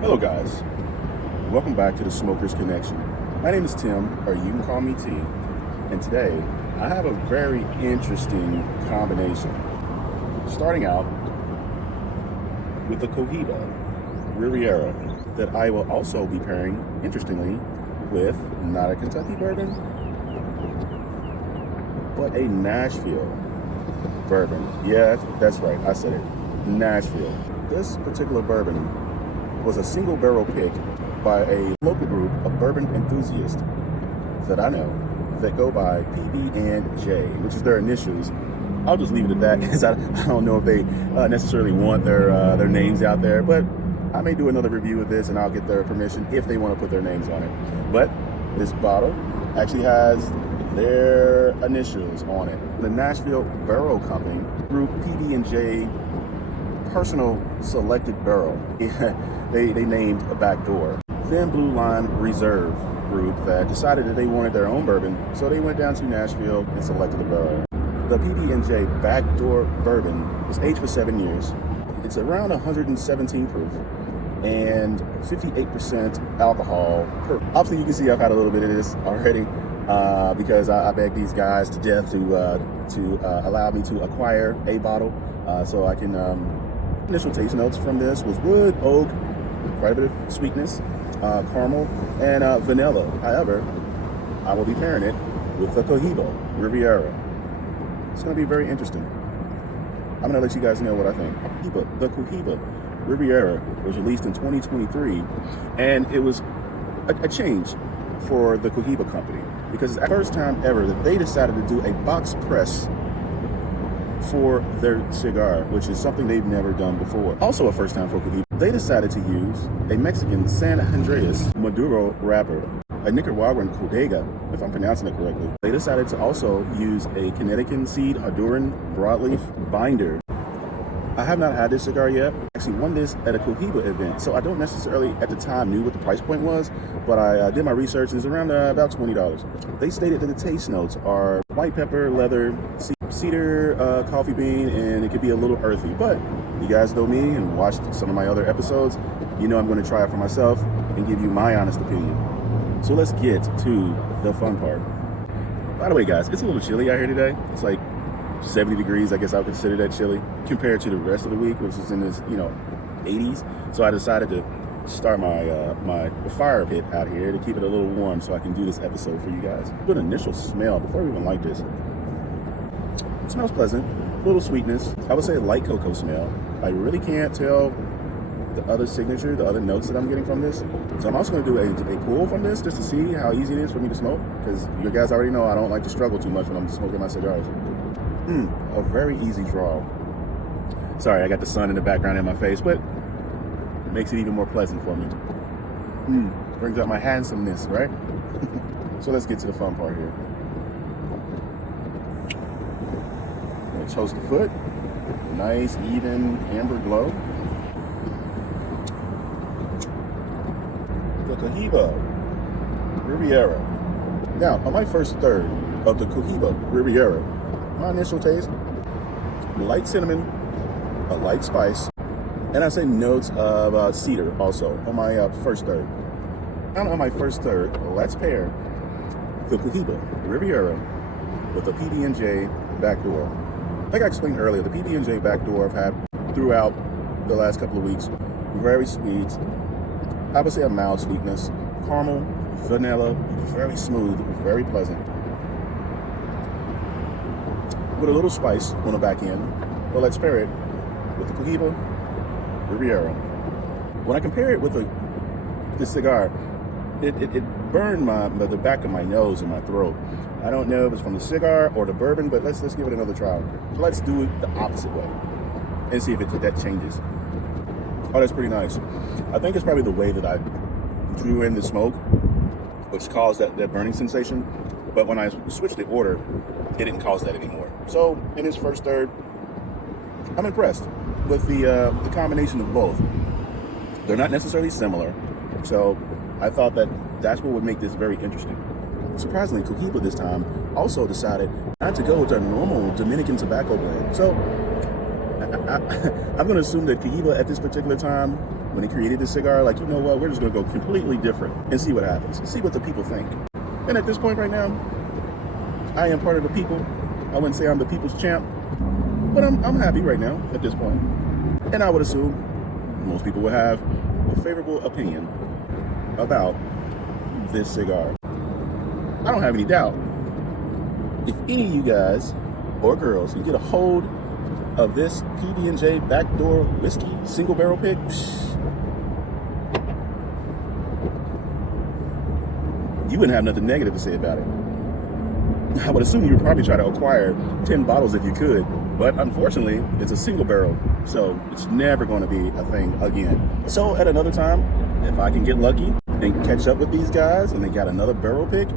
Hello guys, welcome back to the Smokers Connection. My name is Tim, or you can call me T, and today I have a very interesting combination. Starting out with the Cohiba Riviera that I will also be pairing, interestingly, with not a Kentucky bourbon, but a Nashville bourbon. Yeah, that's right, I said it, Nashville. This particular bourbon was a single barrel pick by a local group of bourbon enthusiasts that I know that go by PB&J, which is their initials. I'll just leave it at that because I don't know if they necessarily want their names out there, but I may do another review of this and I'll get their permission if they want to put their names on it. But this bottle actually has their initials on it. The Nashville Barrel Company Group PB&J Personal Selected Barrel. They named a back door. Then Blue Line Reserve Group that decided that they wanted their own bourbon, so they went down to Nashville and selected a barrel. The PB&J Backdoor Bourbon was aged for 7 years. It's around 117 proof and 58% alcohol proof. Obviously, you can see I've had a little bit of this already because I begged these guys to death to allow me to acquire a bottle so I can. Initial taste notes from this was wood, oak, quite a bit of sweetness, caramel, and vanilla. However, I will be pairing it with the Cohiba Riviera. It's going to be very interesting. I'm going to let you guys know what I think. The Cohiba Riviera was released in 2023, and it was a change for the Cohiba company because it's the first time ever that they decided to do a box press for their cigar, which is something they've never done before. Also a first time for Cohiba. They decided to use a Mexican San Andreas Maduro wrapper, a Nicaraguan Codega, if I'm pronouncing it correctly. They decided to also use a Connecticut Seed Honduran broadleaf binder. I have not had this cigar yet. I actually won this at a Cohiba event, so I don't necessarily at the time knew what the price point was, but I did my research and it's around about $20. They stated that the taste notes are white pepper, leather, cedar, coffee bean, and it could be a little earthy, but you guys know me and watched some of my other episodes. You know I'm going to try it for myself and give you my honest opinion. So let's get to the fun part. By the way, guys, it's a little chilly out here today. It's like 70 degrees, I guess I would consider that chilly compared to the rest of the week, which is in this, 80s. So I decided to start my fire pit out here to keep it a little warm so I can do this episode for you guys. Good initial smell before we even light this. It smells pleasant, a little sweetness. I would say a light cocoa smell. I really can't tell the other notes that I'm getting from this. So I'm also going to do a pull from this just to see how easy it is for me to smoke, because you guys already know I don't like to struggle too much when I'm smoking my cigars. A very easy draw. Sorry, I got the sun in the background in my face, but it makes it even more pleasant for me. Brings out my handsomeness, right? So let's get to the fun part here. Let's toast the foot. Nice, even amber glow. The Cohiba Riviera. Now, on my first third of the Cohiba Riviera, my initial taste, light cinnamon, a light spice, and I say notes of cedar also on my first third. Now on my first third, let's pair the Cohiba Riviera with the PB&J Backdoor. Like I explained earlier, the PB&J Backdoor I've had throughout the last couple of weeks. Very sweet. I would say a mild sweetness. Caramel, vanilla, very smooth, very pleasant. With a little spice on the back end. But let's pair it with the Cohiba Riviera. When I compare it with this cigar, it burned the back of my nose and my throat. I don't know if it's from the cigar or the bourbon, but let's give it another try. Let's do it the opposite way and see if that changes. Oh, that's pretty nice. I think it's probably the way that I drew in the smoke, which caused that burning sensation. But when I switched the order, it didn't cause that anymore. So in his first third, I'm impressed with the combination of both. They're not necessarily similar, so I thought that's what would make this very interesting. Surprisingly, Cohiba this time also decided not to go with their normal Dominican tobacco blend. So I'm going to assume that Cohiba at this particular time when he created this cigar, like, you know what, we're just gonna go completely different and see what happens, see what the people think. And at this point right now, I am part of the people. I wouldn't say I'm the people's champ, but I'm happy right now at this point. And I would assume most people would have a favorable opinion about this cigar. I don't have any doubt. If any of you guys or girls can get a hold of this PB&J backdoor whiskey single barrel pick, you wouldn't have nothing negative to say about it. I would assume you would probably try to acquire 10 bottles if you could, but unfortunately, it's a single barrel, so it's never going to be a thing again. So at another time, if I can get lucky and catch up with these guys and they got another barrel pick,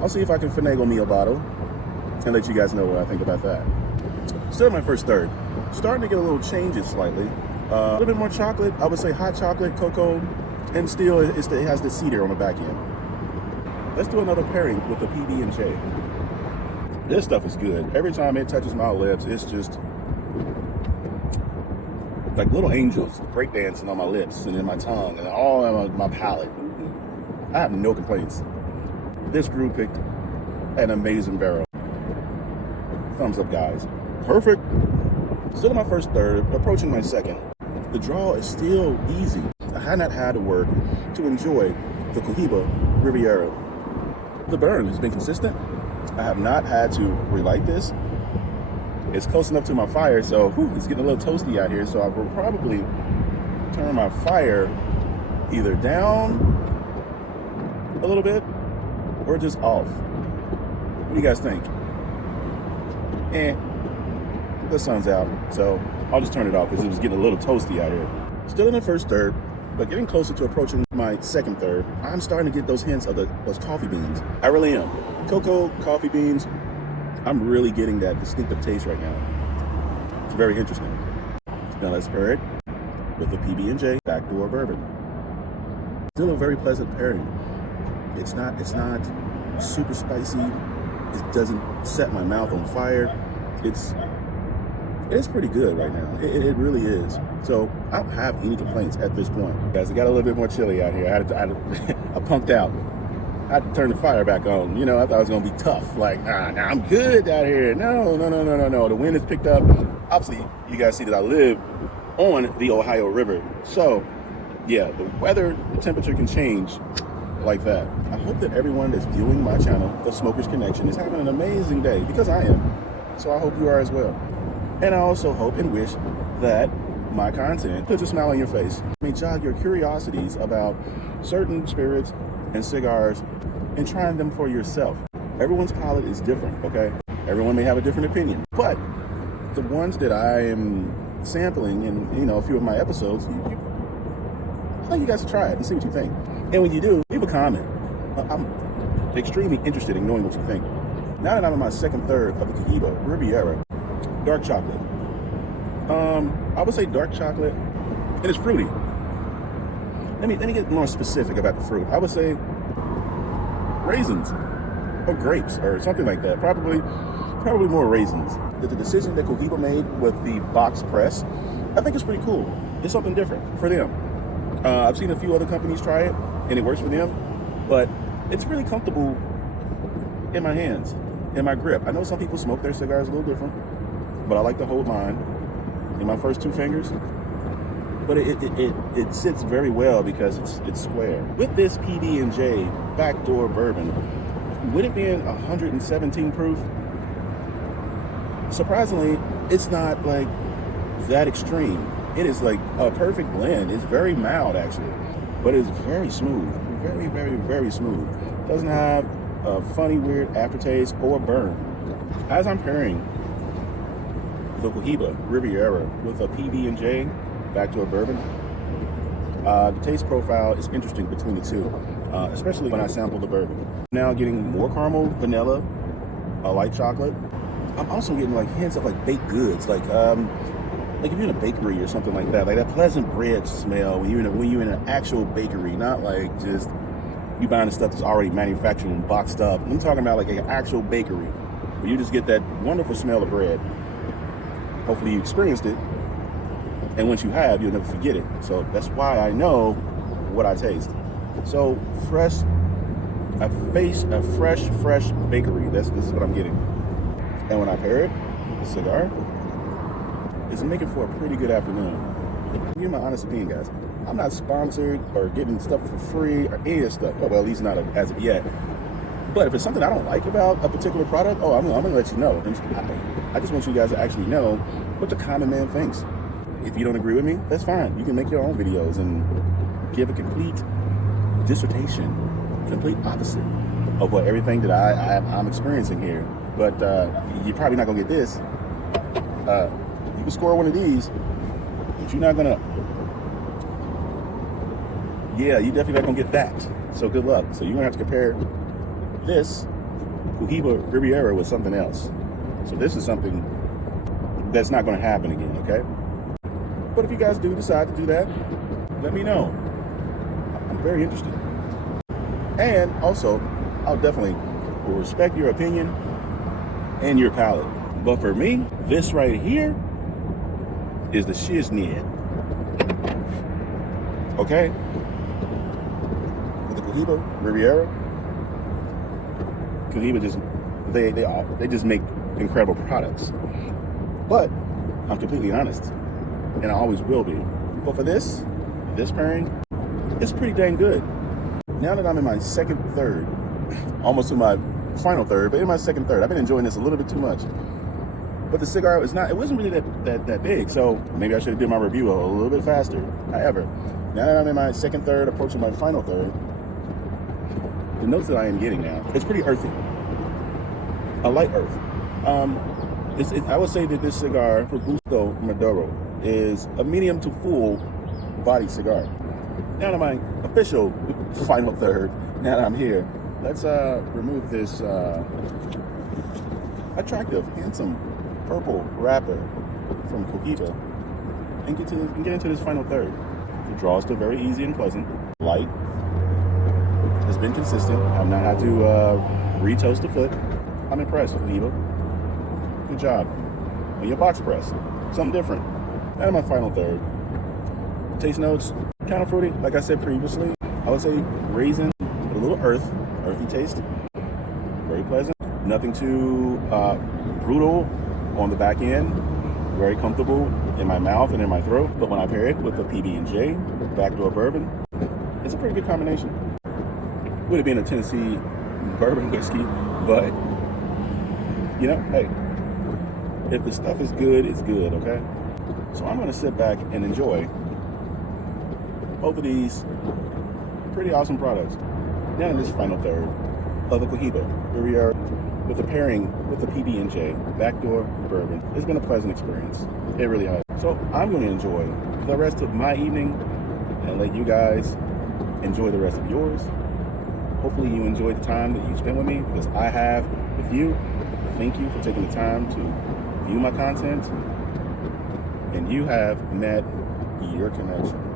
I'll see if I can finagle me a bottle and let you guys know what I think about that. Still my first third. Starting to get a little changes slightly. A little bit more chocolate, I would say hot chocolate, cocoa, and still it has the cedar on the back end. Let's do another pairing with the PB&J. This stuff is good. Every time it touches my lips, it's just like little angels breakdancing on my lips and in my tongue and all on my palate. I have no complaints. This group picked an amazing barrel. Thumbs up, guys. Perfect. Still in my first third, approaching my second. The draw is still easy. I had not had to work to enjoy the Cohiba Riviera. The burn has been consistent. I have not had to relight this. It's close enough to my fire, so it's getting a little toasty out here, so I will probably turn my fire either down a little bit or just off. What do you guys think? The sun's out, so I'll just turn it off because it was getting a little toasty out here. Still in the first third, but getting closer to approaching my second third, I'm starting to get those hints of those coffee beans. I really am. Cocoa, coffee beans, I'm really getting that distinctive taste right now. It's very interesting. Now let's pair it with the PB&J backdoor bourbon. Still a very pleasant pairing. It's not super spicy. It doesn't set my mouth on fire. It's pretty good right now. It really is. So I don't have any complaints at this point. Guys, it got a little bit more chilly out here. I punked out. I had to turn the fire back on. You know, I thought it was gonna be tough. Like, nah, I'm good out here. No. The wind has picked up. Obviously, you guys see that I live on the Ohio River. So, yeah, the weather, the temperature can change like that. I hope that everyone that's viewing my channel, The Smoker's Connection, is having an amazing day, because I am. So I hope you are as well. And I also hope and wish that my content puts a smile on your face. May jog your curiosities about certain spirits and cigars and trying them for yourself. Everyone's palate is different, okay? Everyone may have a different opinion, but the ones that I am sampling in, a few of my episodes, I think you guys should try it and see what you think. And when you do, leave a comment. I'm extremely interested in knowing what you think. Now that I'm in my second third of the Cohiba Riviera, dark chocolate. I would say dark chocolate, and it's fruity. Let me get more specific about the fruit. I would say raisins or grapes or something like that. Probably more raisins. The decision that Cohiba made with the box press, I think it's pretty cool. It's something different for them. I've seen a few other companies try it, and it works for them, but it's really comfortable in my hands, in my grip. I know some people smoke their cigars a little different, but I like to hold mine in my first two fingers. But it sits very well because it's square. With this PB&J backdoor bourbon, with it being 117 proof, surprisingly, it's not like that extreme. It is like a perfect blend. It's very mild actually, but it's very smooth, very, very, very smooth. Doesn't have a funny, weird aftertaste or burn. As I'm pairing the Cohiba Riviera with a PB&J backdoor bourbon, the taste profile is interesting between the two, especially when I sample the bourbon. Now getting more caramel, vanilla, light chocolate. I'm also getting like hints of like baked goods, like if you're in a bakery or something like that pleasant bread smell when you're in an actual bakery, not like just you buying the stuff that's already manufactured and boxed up. I'm talking about like an actual bakery where you just get that wonderful smell of bread. Hopefully you experienced it And once you have, you'll never forget it. So that's why I know what I taste. So a fresh bakery. This is what I'm getting. And when I pair it, the cigar is making for a pretty good afternoon. Give me my honest opinion, guys. I'm not sponsored or getting stuff for free or any of this stuff. Well, at least not as of yet. But if it's something I don't like about a particular product, I'm gonna let you know. I just want you guys to actually know what the common man thinks. If you don't agree with me, that's fine. You can make your own videos and give a complete dissertation, complete opposite of what everything that I'm experiencing here. But you're probably not gonna get this. You can score one of these, but you're not gonna. Yeah, you definitely not gonna get that. So good luck. So you're gonna have to compare this Cohiba Riviera with something else. So this is something that's not gonna happen again, okay? But if you guys do decide to do that, let me know. I'm very interested. And also, I'll definitely will respect your opinion and your palate. But for me, this right here is the shiznit. Okay? With the Cohiba Riviera, Cohiba just they just make incredible products. But I'm completely honest, and I always will be. But for this pairing, it's pretty dang good. Now that I'm in my third, almost to my final third, but in my third, I've been enjoying this a little bit too much. But the cigar it wasn't really that big, so maybe I should have did my review a little bit faster. However, now that I'm in my third, approaching my final third, the notes that I am getting now, it's pretty earthy. A light earth. I would say that this cigar, Robusto Maduro, is a medium to full body cigar. Now to my official final third, now that I'm here, let's remove this attractive, handsome purple wrapper from Cohiba and get into this final third. The draw is still very easy and pleasant. Light. It's been consistent. I've not had to re-toast the foot. I'm impressed, Cohiba. Good job. On your box press. Something different. And my final third. Taste notes, kind of fruity, like I said previously. I would say raisin with a little earthy taste. Very pleasant. Nothing too brutal on the back end. Very comfortable in my mouth and in my throat. But when I pair it with a PB&J, backdoor bourbon, it's a pretty good combination. Would have been a Tennessee bourbon whiskey, but you know, hey, if the stuff is good, it's good, okay? So I'm gonna sit back and enjoy both of these pretty awesome products. Now in this final third of the Cohiba Riviera with the pairing with the PB&J backdoor bourbon. It's been a pleasant experience. It really has. So I'm gonna enjoy the rest of my evening and let you guys enjoy the rest of yours. Hopefully you enjoyed the time that you spent with me, because I have with you. Thank you for taking the time to view my content, and you have met your connection.